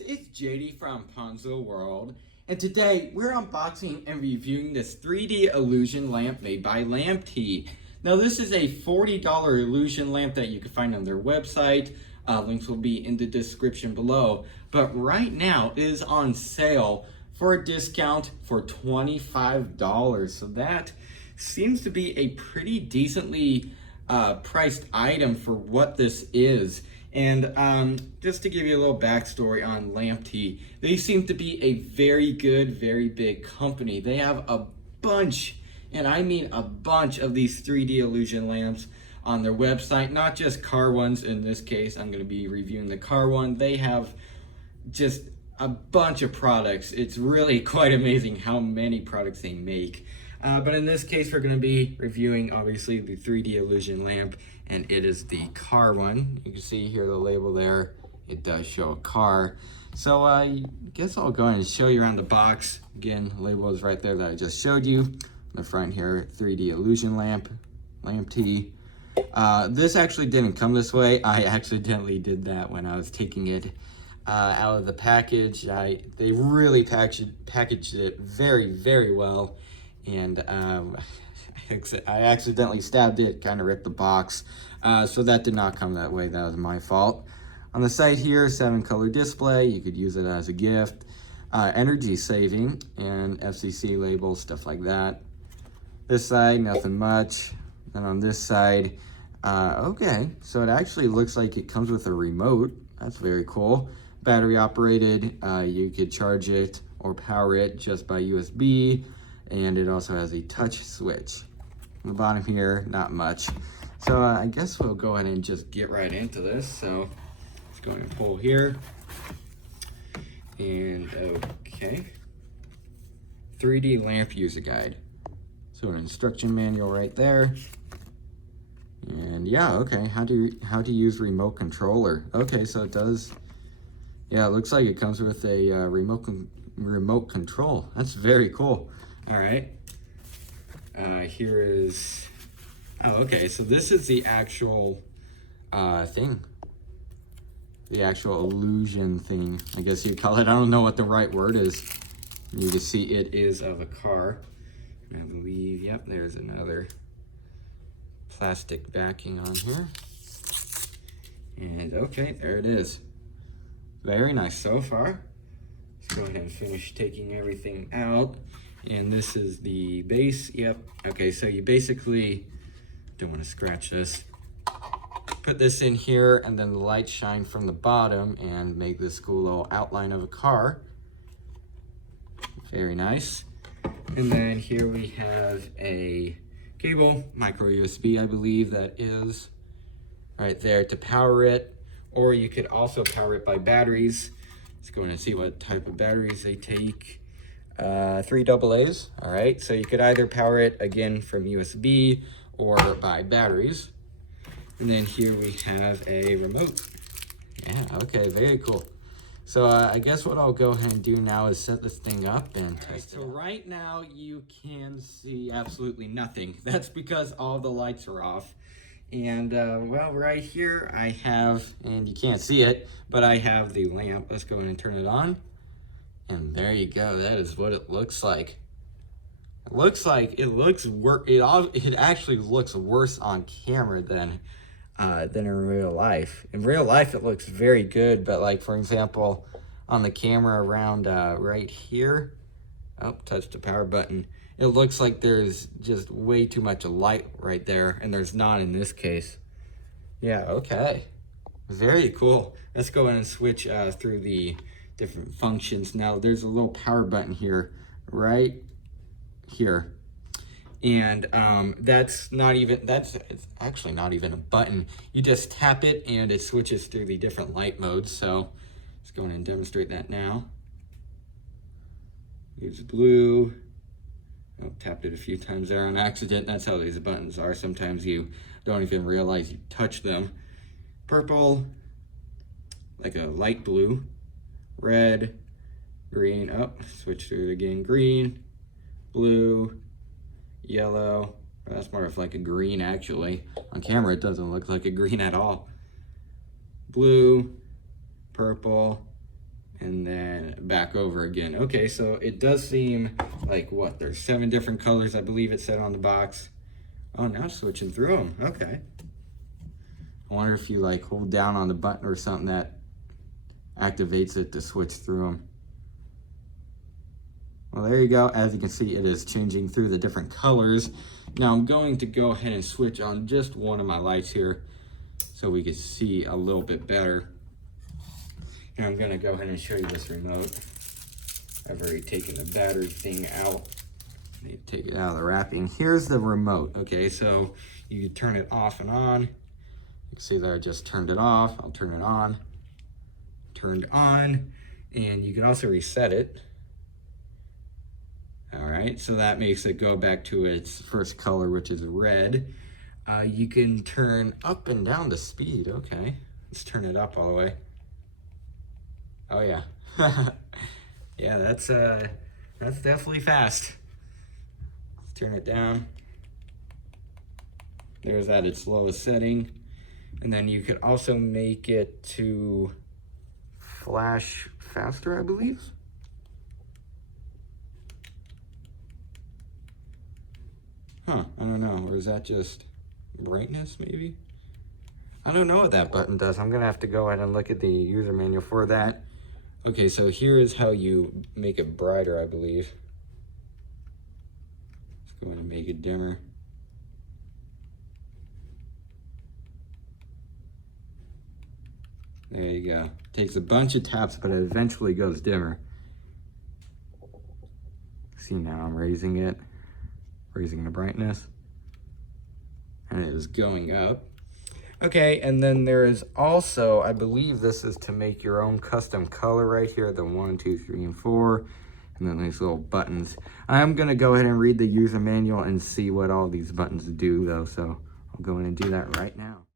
guys, it's JD from Ponzo World, and today we're unboxing and reviewing this 3D illusion lamp made by Lamptee. Now this is a $40 illusion lamp that you can find on their website. Links will be in the description below, but right now it is on sale for a discount for $25. So that seems to be a pretty decently priced item for what this is. And just to give you a little backstory on Lamptee, they seem to be a very good, very big company. They have a bunch, and I mean a bunch of these 3D illusion lamps on their website, not just car ones. In this case, I'm going to be reviewing the car one. They have just a bunch of products. It's really quite amazing how many products they make. But in this case, we're going to be reviewing, obviously, the 3D illusion lamp, and it is the car one. You can see here the label there. It does show a car. So I guess I'll go ahead and show you around the box. Again, the label is right there that I just showed you. On the front here, 3D illusion lamp, Lamptee. This actually didn't come this way. I accidentally did that when I was taking it out of the package. They really packaged it very, very well. And I accidentally stabbed it, kind of ripped the box. So that did not come that way. That was my fault. On the side here, 7-color display. You could use it as a gift. Energy saving and FCC labels, stuff like that. This side, nothing much. And on this side, okay, so it actually looks like it comes with a remote. That's very cool. Battery operated. You could charge it or power it just by USB. And it also has a touch switch. On the bottom here, not much. So I guess we'll go ahead and just get right into this. So let's go ahead and pull here. And okay. 3D lamp user guide. So an instruction manual right there. And yeah, okay, how to use remote controller. Okay, so it does, yeah, it looks like it comes with a remote control. That's very cool. All right, here is, oh, okay, so this is the actual thing. The actual illusion thing, I guess you'd call it. I don't know what the right word is. You can see it is of a car. I believe, yep, there's another plastic backing on here. And okay, there it is. Very nice so far. Let's go ahead and finish taking everything out. And this is the base. Yep. Okay, so you basically don't want to scratch this. Put this in here, and then the lights shine from the bottom and make this cool little outline of a car. Very nice. And then here we have a cable, micro USB, I believe that is right there to power it. Or you could also power it by batteries. Let's go in and see what type of batteries they take. 3 AA's, all right? So you could either power it, again, from USB or by batteries. And then here we have a remote. Yeah, okay, very cool. So I guess what I'll go ahead and do now is set this thing up and test it. So right now you can see absolutely nothing. That's because all the lights are off. And well, right here I have, and you can't see it, but I have the lamp. Let's go ahead and turn it on. And there you go. That is what it looks like. It looks like it actually looks worse on camera than in real life. In real life, it looks very good, but like, for example, on the camera around right here, oh, touch the power button. It looks like there's just way too much light right there, and there's not in this case. Yeah, okay. Very cool. Let's go ahead and switch through the different functions. Now there's a little power button here, right here. And it's actually not even a button. You just tap it and it switches through the different light modes. So let's go ahead and demonstrate that now. Use blue. I tapped it a few times there on accident. That's how these buttons are. Sometimes you don't even realize you touch them. Purple, like a light blue. Red, green, oh, switch through it again. Green, blue, yellow. That's more of like a green actually. On camera it doesn't look like a green at all. Blue, purple, and then back over again. Okay, so it does seem like what? There's 7 different colors, I believe it said on the box. Oh, now it's switching through them. Okay. I wonder if you like hold down on the button or something that activates it to switch through them. Well, there you go. As you can see, it is changing through the different colors. Now I'm going to go ahead and switch on just one of my lights here so we can see a little bit better. And I'm going to go ahead and show you this remote. I've already taken the battery thing out. Need to take it out of the wrapping. Here's the remote. Okay, so you can turn it off and on. You can see that I just turned it off. I'll turn it on. Turned on. And you can also reset it. All right, so that makes it go back to its first color, which is red. You can turn up and down the speed. Okay, let's turn it up all the way. Oh yeah, yeah, that's definitely fast. Let's turn it down. There's at its lowest setting, and then you could also make it to flash faster, I believe. Huh, I don't know, or is that just brightness maybe? I don't know what that button does. I'm gonna have to go ahead and look at the user manual for that. Okay, so here is how you make it brighter, I believe. Let's go ahead and make it dimmer. There you go. Takes a bunch of taps, but it eventually goes dimmer. See, now I'm raising it. Raising the brightness, and it is going up. Okay, and then there is also, I believe this is to make your own custom color right here, the 1, 2, 3, and 4, and then these little buttons. I'm gonna go ahead and read the user manual and see what all these buttons do though, so I'll go in and do that right now.